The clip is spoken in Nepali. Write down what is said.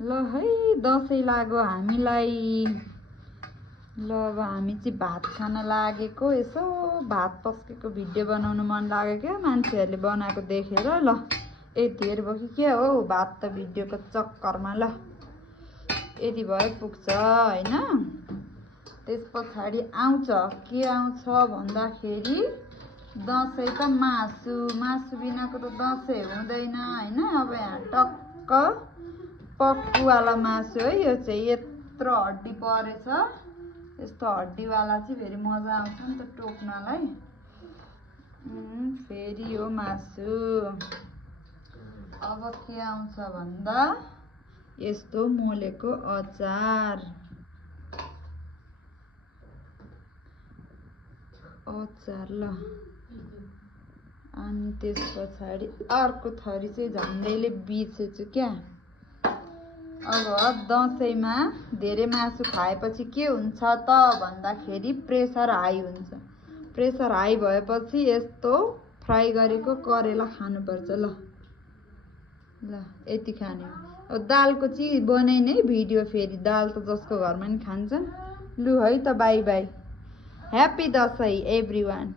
ल है दसैँ लाग्यो हामीलाई। ल अब हामी चाहिँ भात खान लागेको। यसो भात पस्केको भिडियो बनाउनु मन लाग्यो क्या मान्छेहरूले बनाएको देखेर। ल यति हेर भयो कि के हो भात त भिडियोको चक्करमा। ल यति भए पुग्छ होइन। त्यस पछाडि आउँछ के आउँछ भन्दाखेरि दसैँ त मासु। मासु बिनाको त दसैँ हुँदैन होइन। अब यहाँ टक्क पक्कुवाला मासु है। यो चाहिँ यत्रो हड्डी परेछ। यस्तो हड्डीवाला चाहिँ फेरि मजा आउँछ नि त टोक्नलाई। फेरि यो मासु। अब के आउँछ भन्दा यस्तो मोलेको अचार। ल अनि त्यस पछाडि अर्को थरी चाहिँ झन्डैले बिर्सेछु क्या। अब दसैँमा धेरै मासु खाएपछि के हुन्छ त भन्दाखेरि प्रेसर हाई हुन्छ। प्रेसर हाई भएपछि यस्तो फ्राई गरेको करेला खानुपर्छ। ल यति खाने। अब दालको चाहिँ बनाइने भिडियो फेरि। दाल त जसको घरमा नि खान्छन्। लु है त by by. Happy Dashain everyone.